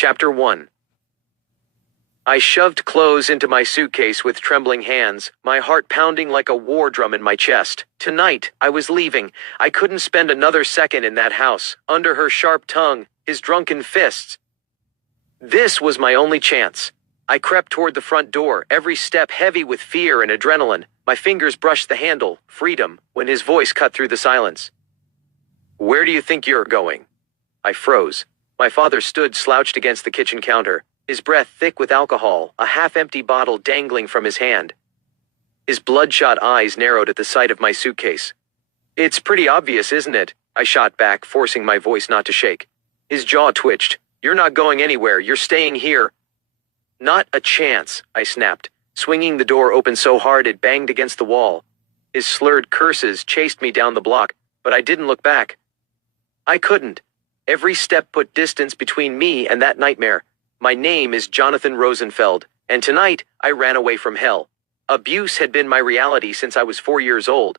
Chapter 1. I shoved clothes into my suitcase with trembling hands, my heart pounding like a war drum in my chest. Tonight, I was leaving. I couldn't spend another second in that house, under her sharp tongue, his drunken fists. This was my only chance. I crept toward the front door, every step heavy with fear and adrenaline. My fingers brushed the handle, freedom, when his voice cut through the silence. "Where do you think you're going?" I froze. My father stood slouched against the kitchen counter, his breath thick with alcohol, a half-empty bottle dangling from his hand. His bloodshot eyes narrowed at the sight of my suitcase. "It's pretty obvious, isn't it?" I shot back, forcing my voice not to shake. His jaw twitched. "You're not going anywhere. You're staying here." "Not a chance," I snapped, swinging the door open so hard it banged against the wall. His slurred curses chased me down the block, but I didn't look back. I couldn't. Every step put distance between me and that nightmare. My name is Jonathan Rosenfeld, and tonight I ran away from hell. Abuse had been my reality since I was 4 years old.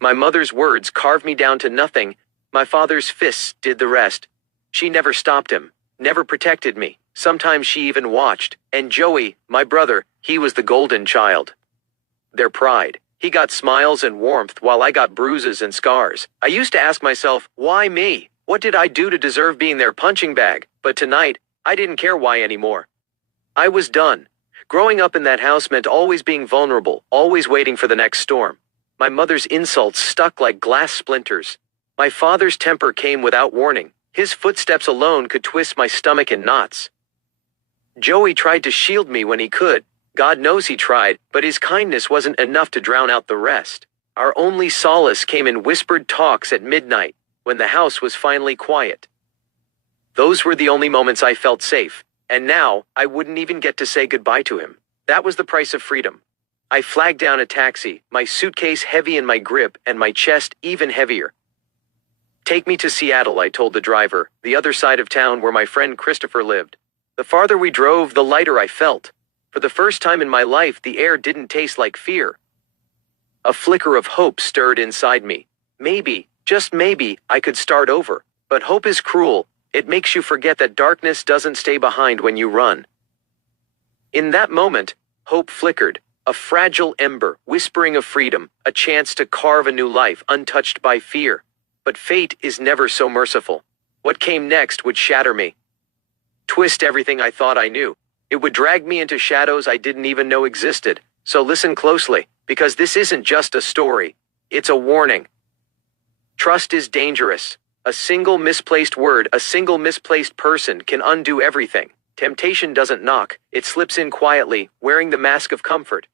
My mother's words carved me down to nothing. My father's fists did the rest. She never stopped him, never protected me. Sometimes she even watched. And Joey, my brother, he was the golden child. Their pride. He got smiles and warmth while I got bruises and scars. I used to ask myself, why me? What did I do to deserve being their punching bag? But tonight, I didn't care why anymore. I was done. Growing up in that house meant always being vulnerable, always waiting for the next storm. My mother's insults stuck like glass splinters. My father's temper came without warning. His footsteps alone could twist my stomach in knots. Joey tried to shield me when he could. God knows he tried, but his kindness wasn't enough to drown out the rest. Our only solace came in whispered talks at midnight, when the house was finally quiet. Those were the only moments I felt safe, and now I wouldn't even get to say goodbye to him. That was the price of freedom. I flagged down a taxi, my suitcase heavy in my grip and my chest even heavier. "Take me to Seattle," I told the driver, the other side of town where my friend Christopher lived. The farther we drove, the lighter I felt. For the first time in my life, the air didn't taste like fear. A flicker of hope stirred inside me. Maybe, just maybe, I could start over. But hope is cruel. It makes you forget that darkness doesn't stay behind when you run. In that moment, hope flickered, a fragile ember, whispering of freedom, a chance to carve a new life untouched by fear. But fate is never so merciful. What came next would shatter me. Twist everything I thought I knew. It would drag me into shadows I didn't even know existed. So listen closely, because this isn't just a story. It's a warning. Trust is dangerous. A single misplaced word, a single misplaced person can undo everything. Temptation doesn't knock, it slips in quietly, wearing the mask of comfort.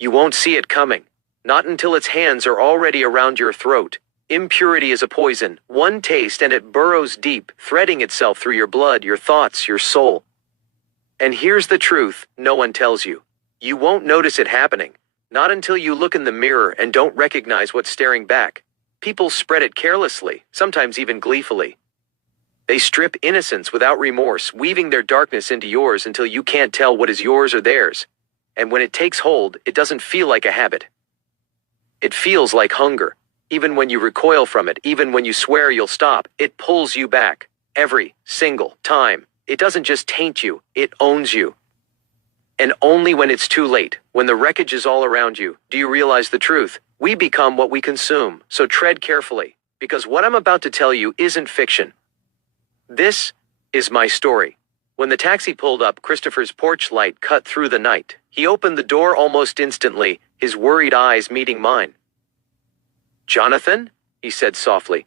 You won't see it coming. Not until its hands are already around your throat. Impurity is a poison, one taste and it burrows deep, threading itself through your blood, your thoughts, your soul. And here's the truth no one tells you. You won't notice it happening. Not until you look in the mirror and don't recognize what's staring back. People spread it carelessly, sometimes even gleefully. They strip innocence without remorse, weaving their darkness into yours until you can't tell what is yours or theirs. And when it takes hold, it doesn't feel like a habit. It feels like hunger. Even when you recoil from it, even when you swear you'll stop, it pulls you back. Every single time. It doesn't just taint you, it owns you. And only when it's too late, when the wreckage is all around you, do you realize the truth. We become what we consume, so tread carefully, because what I'm about to tell you isn't fiction. This is my story. When the taxi pulled up, Christopher's porch light cut through the night. He opened the door almost instantly, his worried eyes meeting mine. "Jonathan?" he said softly.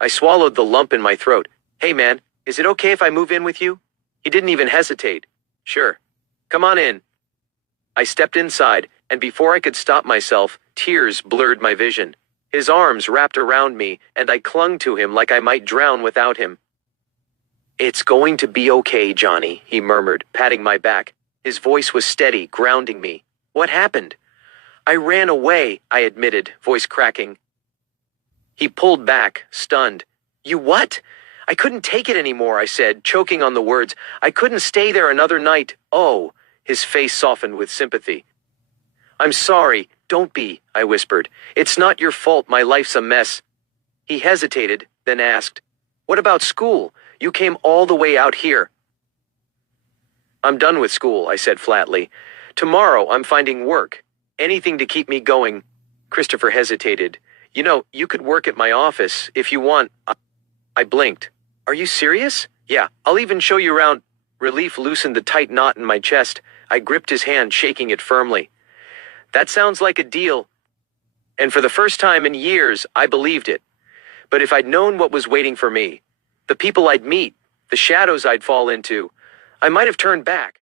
I swallowed the lump in my throat. "Hey man, is it okay if I move in with you?" He didn't even hesitate. "Sure. Come on in." I stepped inside, and before I could stop myself, tears blurred my vision. His arms wrapped around me, and I clung to him like I might drown without him. "It's going to be okay, Johnny," he murmured, patting my back. His voice was steady, grounding me. "What happened?" "I ran away," I admitted, voice cracking. He pulled back, stunned. "You what?" "I couldn't take it anymore," I said, choking on the words. "I couldn't stay there another night." "Oh," his face softened with sympathy. "I'm sorry, don't be," I whispered. "It's not your fault my life's a mess." He hesitated, then asked, "What about school? You came all the way out here. I'm done with school, I said flatly. Tomorrow I'm finding work. Anything to keep me going. Christopher hesitated. You know, you could work at my office if you want. I blinked. Are you serious? Yeah, I'll even show you around. Relief loosened the tight knot in my chest. I gripped his hand, shaking it firmly. That sounds like a deal. And for the first time in years, I believed it. But if I'd known what was waiting for me, the people I'd meet, the shadows I'd fall into, I might have turned back.